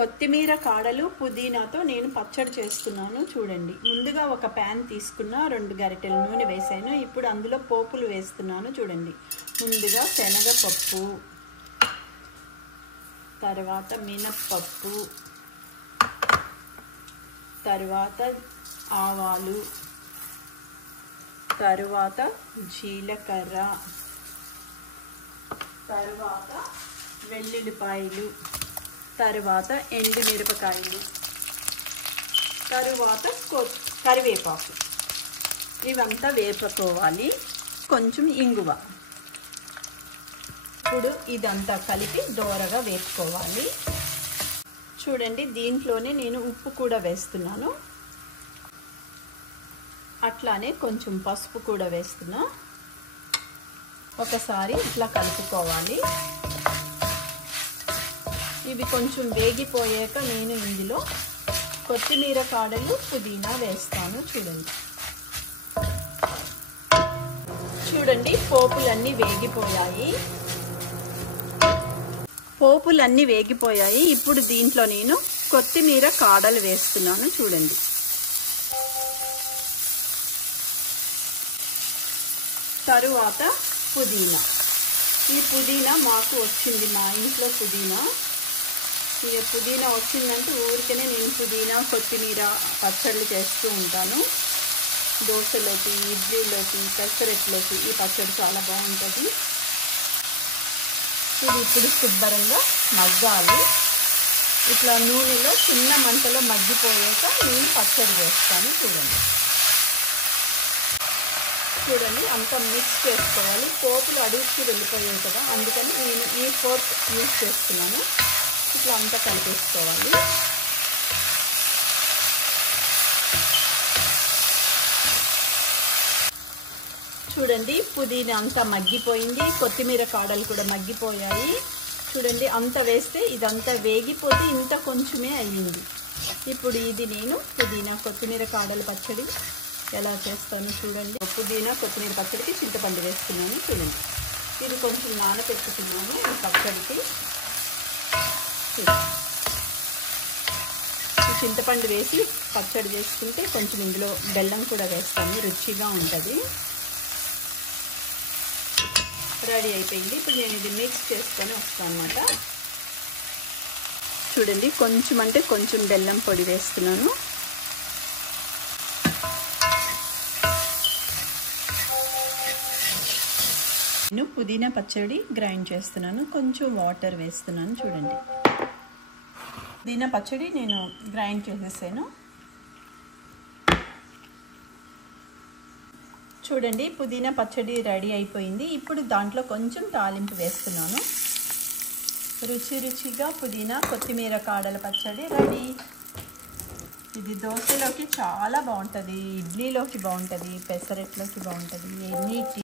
కొత్తిమీర కాడలు పుదీనాతో నేను పచ్చడి చేస్తున్నాను చూడండి. ముందుగా ఒక ప్యాన్ తీసుకున్న 2 గరిటెల నూనె వేసాను. ఇప్పుడు అందులో పోపులు వేస్తున్నాను చూడండి. ముందుగా శనగపప్పు, తర్వాత మినప్పప్పు, తర్వాత ఆవాలు, తర్వాత జీలకర్ర, తర్వాత వెల్లుల్లిపాయలు, తర్వాత ఎండుమిరపకాయలు, తర్వాత కరివేపాకు, ఇవంతా వేపుకోవాలి. కొంచెం ఇంగువ. ఇప్పుడు ఇదంతా కలిపి దోరగా వేపుకోవాలి. చూడండి, దీంట్లోనే నేను ఉప్పు కూడా వేస్తున్నాను. అట్లానే కొంచెం పసుపు కూడా వేస్తున్నా. ఒకసారి ఇట్లా కలుపుకోవాలి. ఇవి కొంచెం వేగిపోయాక నేను ఇందులో కొత్తిమీర కాడలు పుదీనా వేస్తాను చూడండి. చూడండి, పోపులన్నీ వేగిపోయాయి. ఇప్పుడు దీంట్లో నేను కొత్తిమీర కాడలు వేస్తున్నాను చూడండి. తరువాత పుదీనా. ఈ పుదీనా మాకు వచ్చింది, మా ఇంట్లో పుదీనా. ఇక పుదీనా వచ్చిందంటే ఊరికనే నేను పుదీనా కొత్తిమీర పచ్చళ్ళు చేస్తూ ఉంటాను. దోశలోకి, ఇడ్లీలోకి, పెసరట్లోకి ఈ పచ్చడి చాలా బాగుంటుంది. ఇది ఇప్పుడు శుభ్రంగా మగ్గాలి. ఇట్లా నూనెలో చిన్న మంటలో మగ్గిపోయాక నేను పచ్చడి వేస్తాను చూడండి. అంతా మిక్స్ చేసుకోవాలి. పోపులు అడుగుకి వెళ్ళిపోయాయి కదా, అందుకని నేను ఈ ఫోర్క్ యూజ్ చేస్తున్నాను. ఇట్లా అంతా కలిపేసుకోవాలి. చూడండి, పుదీనా అంతా మగ్గిపోయింది, కొత్తిమీర కాడలు కూడా మగ్గిపోయాయి. చూడండి, అంత వేస్తే ఇదంతా వేగిపోతే ఇంత కొంచెమే అయ్యింది. ఇప్పుడు ఇది నేను పుదీనా కొత్తిమీర కాడల పచ్చడి ఎలా చేస్తాను చూడండి. పుదీనా కొత్తిమీర పచ్చడికి చింతపండు వేస్తున్నాను చూడండి. ఇది కొంచెం నానబెట్టుకున్నాను ఈ పచ్చడికి. ఈ చింతపండు వేసి పచ్చడి చేసుకుంటే కొంచెం ఇందులో బెల్లం కూడా వేస్తాను, రుచిగా ఉంటుంది. రెడీ అయిపోయింది. ఇప్పుడు నేను ఇది మిక్స్ చేసుకొని వస్తాను అన్నమాట. చూడండి, కొంచెం అంటే కొంచెం బెల్లం పొడి వేస్తున్నాను. నేను పుదీనా పచ్చడి గ్రైండ్ చేస్తున్నాను. కొంచెం వాటర్ వేస్తున్నాను చూడండి. పుదీనా పచ్చడి నేను గ్రైండ్ చేసేసాను. చూడండి, పుదీనా పచ్చడి రెడీ అయిపోయింది. ఇప్పుడు దాంట్లో కొంచెం తాలింపు వేస్తున్నాను. రుచిగా పుదీనా కొత్తిమీర కాడల పచ్చడి రెడీ. ఇది దోశలోకి చాలా బాగుంటుంది, ఇడ్లీలోకి బాగుంటుంది, పెసరట్లోకి బాగుంటుంది, ఎన్ని